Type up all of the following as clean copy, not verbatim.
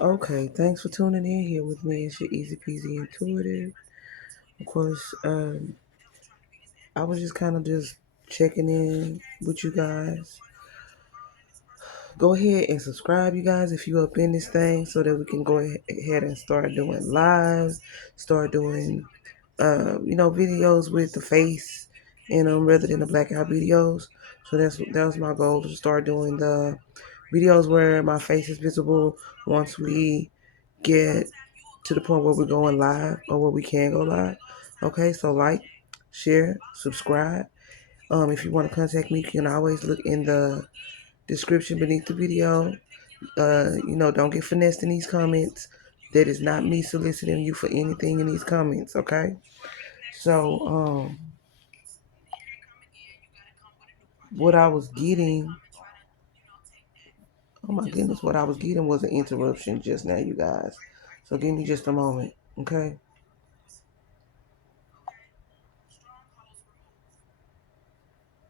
Okay, thanks for tuning in here with me. It's your Easy Peasy Intuitive. Of course, I was just kind of just checking in with you guys. Go ahead and subscribe, you guys, if you up in this thing, so that we can go ahead and start doing lives, start doing, videos with the face in them rather than the blackout videos. So that was my goal, to start doing the videos where my face is visible once we get to the point where we're going live or where we can go live. Okay, so like, share, subscribe. If you want to contact me, you can always look in the description beneath the video. Don't get finessed in these comments. That is not me soliciting you for anything in these comments, okay? So, what I was getting, oh my goodness, what I was getting was an interruption just now, you guys. So give me just a moment, okay?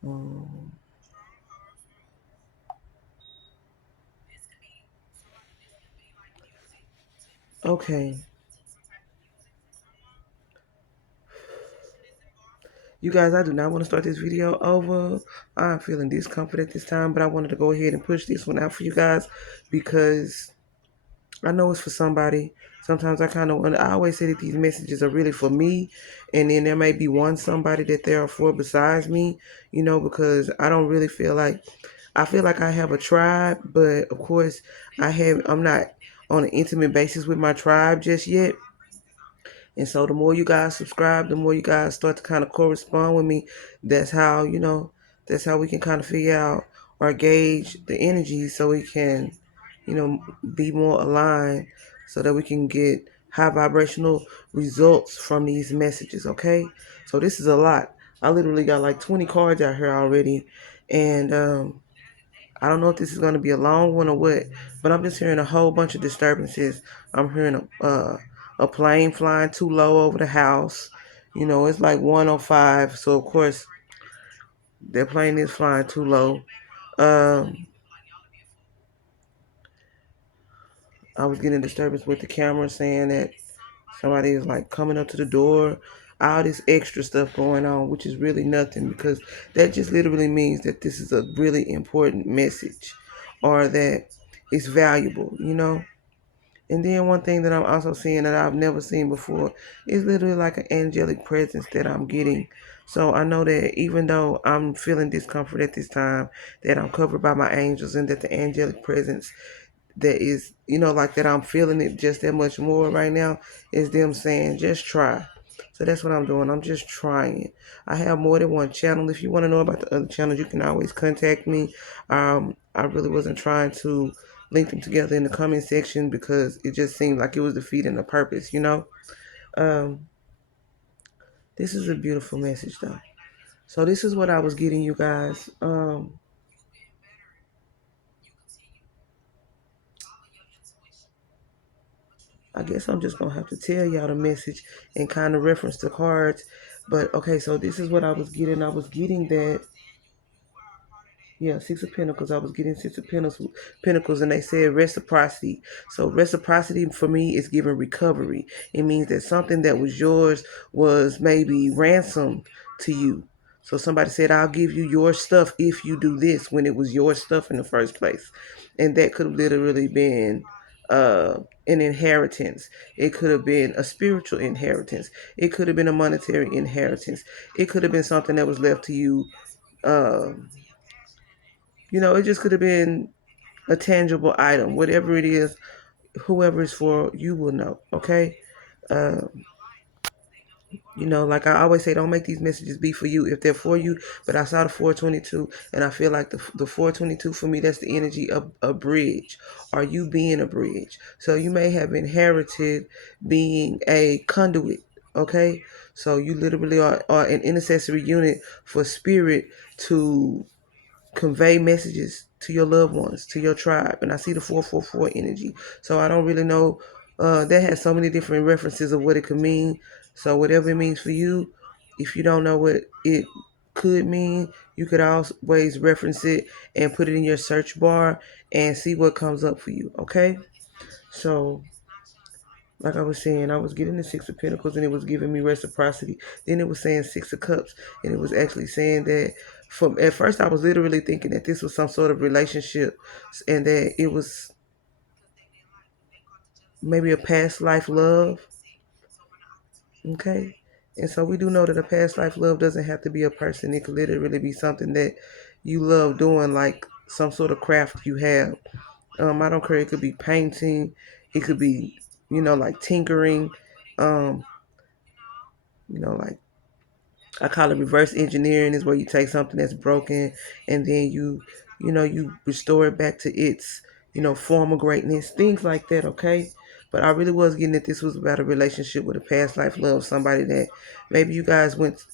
Um, okay. You guys, I do not want to start this video over. I'm feeling discomfort at this time, but I wanted to go ahead and push this one out for you guys because I know it's for somebody. Sometimes I kind of want I always say that these messages are really for me, and then there may be one somebody that they are for besides me, because I don't really feel like, I feel like I have a tribe, but of course I'm not on an intimate basis with my tribe just yet. And so the more you guys subscribe, the more you guys start to kind of correspond with me. That's how, that's how we can kind of figure out or gauge the energy so we can, be more aligned so that we can get high vibrational results from these messages, okay? So this is a lot. I literally got like 20 cards out here already. And I don't know if this is going to be a long one or what, but I'm just hearing a whole bunch of disturbances. I'm hearing a plane flying too low over the house. It's like 105, so of course their plane is flying too low. Um, I was getting a disturbance with the camera saying that somebody is like coming up to the door. All this extra stuff going on, which is really nothing, because that just literally means that this is a really important message or that it's valuable. And then one thing that I'm also seeing that I've never seen before is literally like an angelic presence that I'm getting. So I know that even though I'm feeling discomfort at this time, that I'm covered by my angels and that the angelic presence that is, like that I'm feeling it just that much more right now is them saying, just try. So that's what I'm doing. I'm just trying. I have more than one channel. If you want to know about the other channels, you can always contact me. I really wasn't trying to link them together in the comment section because it just seemed like it was defeating the purpose. Um, this is a beautiful message though. So this is what I was getting, you guys. I guess I'm just gonna have to tell y'all the message and kind of reference the cards. But okay, so this is what I was getting. I was getting that, yeah, Six of Pentacles. I was getting Six of Pentacles, and they said reciprocity. So reciprocity for me is giving recovery. It means that something that was yours was maybe ransomed to you. So somebody said, "I'll give you your stuff if you do this," when it was your stuff in the first place, and that could have literally been an inheritance. It could have been a spiritual inheritance. It could have been a monetary inheritance. It could have been something that was left to you. Um, it just could have been a tangible item. Whatever it is, whoever it's for, you will know. Okay. Um, like I always say, don't make these messages be for you if they're for you. But I saw the 422, and I feel like the 422 for me, that's the energy of a bridge. Are you being a bridge? So you may have inherited being a conduit. Okay. So you literally are an intercessory unit for spirit to convey messages to your loved ones, to your tribe. And I see the 444 energy. So I don't really know. That has so many different references of what it could mean. So whatever it means for you, if you don't know what it could mean, you could always reference it and put it in your search bar and see what comes up for you. Okay. So, like I was saying, I was getting the Six of Pentacles and it was giving me reciprocity. Then it was saying Six of Cups, and it was actually saying that from at first I was literally thinking that this was some sort of relationship and that it was maybe a past life love. Okay. And so we do know that a past life love doesn't have to be a person. It could literally be something that you love doing, like some sort of craft you have. I don't care. It could be painting. It could be, like tinkering. Um, like I call it reverse engineering is where you take something that's broken and then you restore it back to its, form of greatness, things like that, okay? But I really was getting that this was about a relationship with a past life love, somebody that maybe you guys went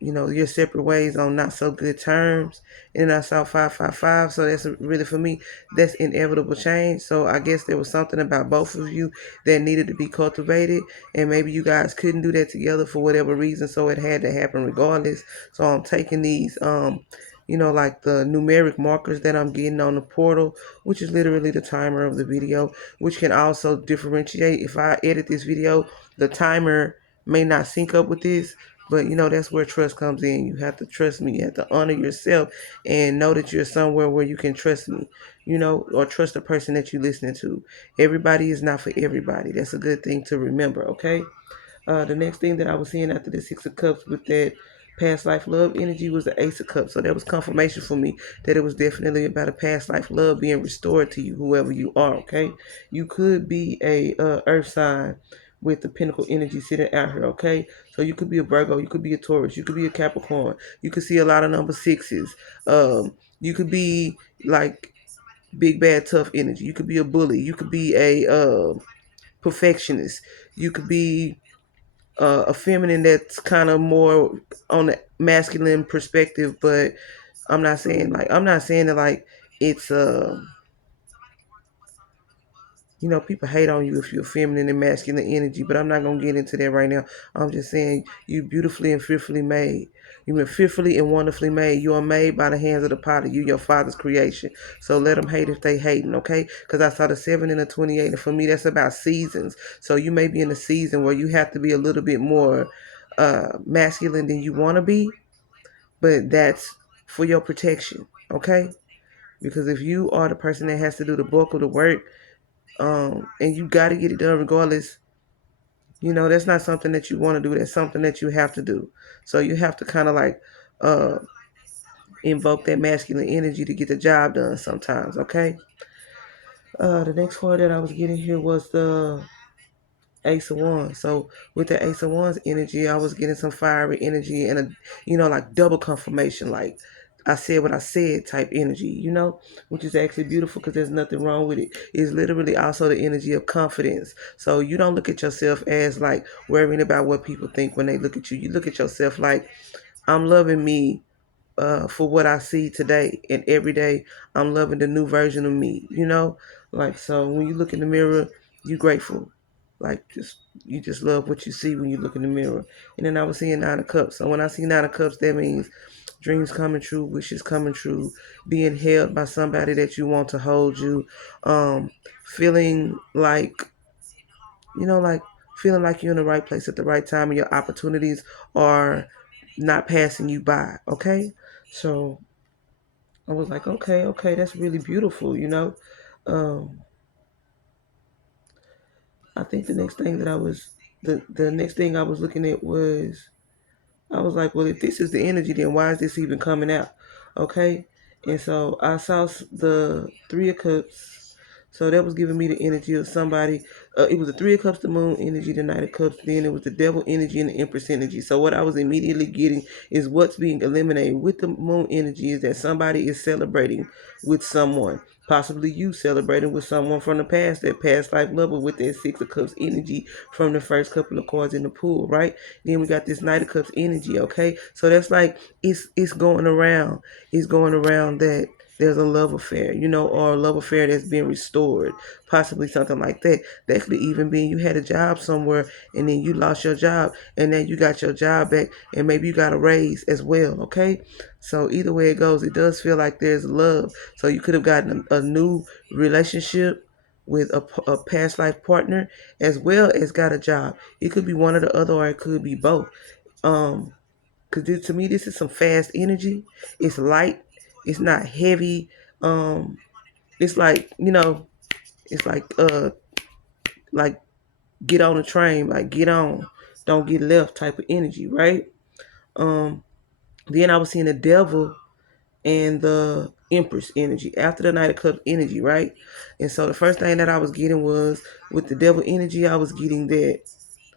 your separate ways on not so good terms. And then I saw 555, so that's really, for me, that's inevitable change. So I guess there was something about both of you that needed to be cultivated, and maybe you guys couldn't do that together for whatever reason, so it had to happen regardless. So I'm taking these like the numeric markers that I'm getting on the portal, which is literally the timer of the video, which can also differentiate. If I edit this video, the timer may not sync up with this, but that's where trust comes in. You have to trust me. You have to honor yourself and know that you're somewhere where you can trust me, or trust the person that you're listening to. Everybody is not for everybody. That's a good thing to remember, okay? The next thing that I was seeing after the Six of Cups with that past life love energy was the Ace of Cups. So that was confirmation for me that it was definitely about a past life love being restored to you, whoever you are, okay? You could be a earth sign with the Pentacle energy sitting out here, okay? So you could be a Virgo, you could be a Taurus, you could be a Capricorn. You could see a lot of number sixes. You could be like big, bad, tough energy. You could be a bully. You could be a perfectionist. You could be a feminine that's kind of more on the masculine perspective, but I'm not saying that like it's people hate on you if you're feminine and masculine energy, but I'm not gonna get into that right now. I'm just saying you beautifully and fearfully made. You've been fearfully and wonderfully made. You are made by the hands of the potter. You, your father's creation. So let them hate if they hating, okay? Because I saw the 7 and the 28, and for me that's about seasons. So you may be in a season where you have to be a little bit more masculine than you want to be, but that's for your protection, okay? Because if you are the person that has to do the bulk of the work, and you got to get it done regardless, that's not something that you want to do. That's something that you have to do. So you have to kind of like uh, invoke that masculine energy to get the job done sometimes, okay? The next card that I was getting here was the Ace of Wands. So with the Ace of Wands energy, I was getting some fiery energy and like double confirmation, like I said what I said type energy, which is actually beautiful because there's nothing wrong with it. It's literally also the energy of confidence. So you don't look at yourself as like worrying about what people think when they look at you. You look at yourself like, I'm loving me for what I see today, and every day I'm loving the new version of me, like, so when you look in the mirror, you grateful, like, you just love what you see when you look in the mirror. And then I was seeing 9 of Cups. So when I see 9 of Cups, that means dreams coming true, wishes coming true, being held by somebody that you want to hold you, feeling like, like feeling like you're in the right place at the right time and your opportunities are not passing you by, okay? So I was like, okay, that's really beautiful, Um, I think the next thing I was looking at was, I was like, well, if this is the energy, then why is this even coming out? Okay. And so I saw the 3 of Cups. So that was giving me the energy of somebody. It was the 3 of Cups, the Moon energy, the Knight of Cups. Then it was the Devil energy and the Empress energy. So what I was immediately getting is what's being eliminated with the Moon energy is that somebody is celebrating with someone. Possibly you celebrating with someone from the past, that past life lover with that 6 of Cups energy from the first couple of cards in the pool, right? Then we got this Knight of Cups energy, okay? So that's like it's going around. It's going around that there's a love affair, or a love affair that's being restored, possibly something like that. That could even be you had a job somewhere and then you lost your job and then you got your job back and maybe you got a raise as well, okay? So either way it goes, it does feel like there's love. So you could have gotten a new relationship with a past life partner as well as got a job. It could be one or the other, or it could be both. Because to me, this is some fast energy. It's light. It's not heavy. It's like, it's like get on the train, like get on, don't get left type of energy, right? Um, then I was seeing the devil and the Empress energy after the Knight of Cups energy, right? And so the first thing that I was getting was with the devil energy, I was getting that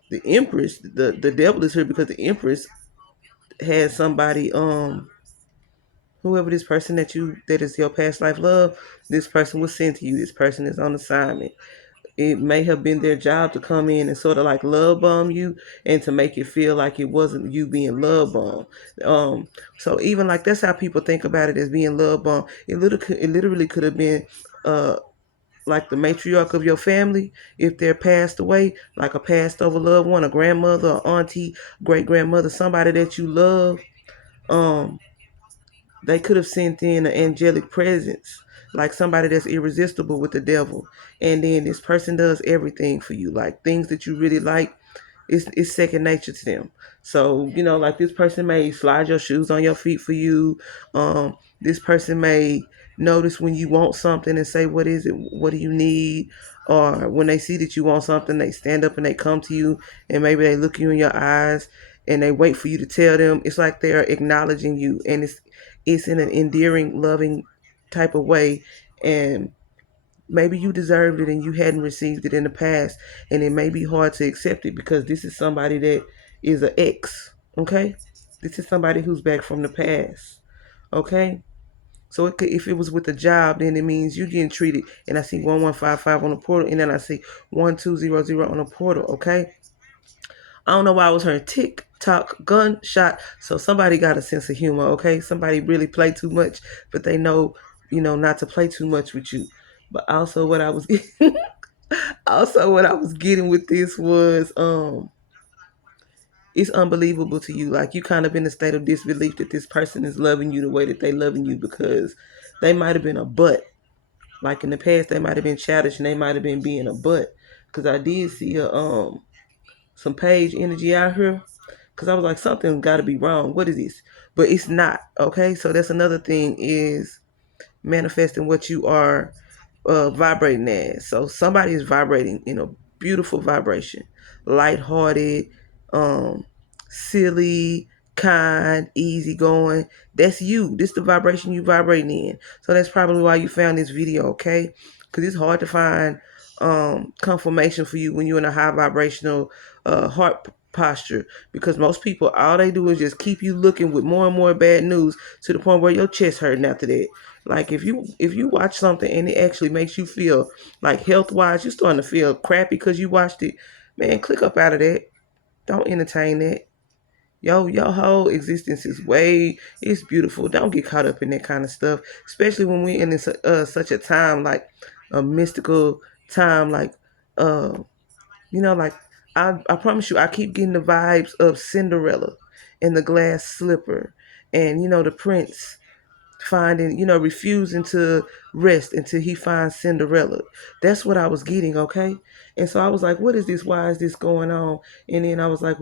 the Empress, the devil is here because the Empress had somebody, whoever this person that is your past life love, this person was sent to you. This person is on assignment. It may have been their job to come in and sort of like love bomb you and to make it feel like it wasn't you being love bombed. So even like that's how people think about it as being love bombed. It literally could have been like the matriarch of your family if they're passed away, like a passed over loved one, a grandmother, or auntie, great grandmother, somebody that you love. Um, they could have sent in an angelic presence, like somebody that's irresistible with the devil. And then this person does everything for you, like things that you really like. It's second nature to them. So, like this person may slide your shoes on your feet for you. This person may notice when you want something and say, what is it? What do you need? Or when they see that you want something, they stand up and they come to you and maybe they look you in your eyes and they wait for you to tell them. It's like they're acknowledging you, and it's in an endearing, loving type of way. And maybe you deserved it and you hadn't received it in the past, and it may be hard to accept it because this is somebody that is an ex. Okay, this is somebody who's back from the past. Okay, so if it was with a job, then it means you're getting treated. And I see 1155 on the portal, and then I see 1200 on the portal. Okay, I don't know why I was hearing tick tock gunshot. So somebody got a sense of humor. Okay, somebody really play too much, but they know, not to play too much with you. But also what I was also what I was getting with this was it's unbelievable to you. Like you kind of in a state of disbelief that this person is loving you the way that they loving you, because they might have been a butt. Like in the past, they might have been childish and they might have been being a butt. Because I did see some page energy out here. Because I was like, something got to be wrong. What is this? But it's not. Okay, so that's another thing, is manifesting what you are vibrating as. So somebody is vibrating in a beautiful vibration, lighthearted, um, silly, kind, easygoing. That's you. This is the vibration you vibrating in. So that's probably why you found this video, okay? Because it's hard to find confirmation for you when you're in a high vibrational heart posture, because most people, all they do is just keep you looking with more and more bad news to the point where your chest hurting after that. Like if you watch something and it actually makes you feel like health wise, you're starting to feel crappy because you watched it, man, click up out of that. Don't entertain that. Your whole existence is it's beautiful. Don't get caught up in that kind of stuff, especially when we're in this such a time, like a mystical time, like uh like I promise you, I keep getting the vibes of Cinderella and the glass slipper, and the prince finding, refusing to rest until he finds Cinderella. That's what I was getting, okay? And so I was like, what is this? Why is this going on? And then I was like,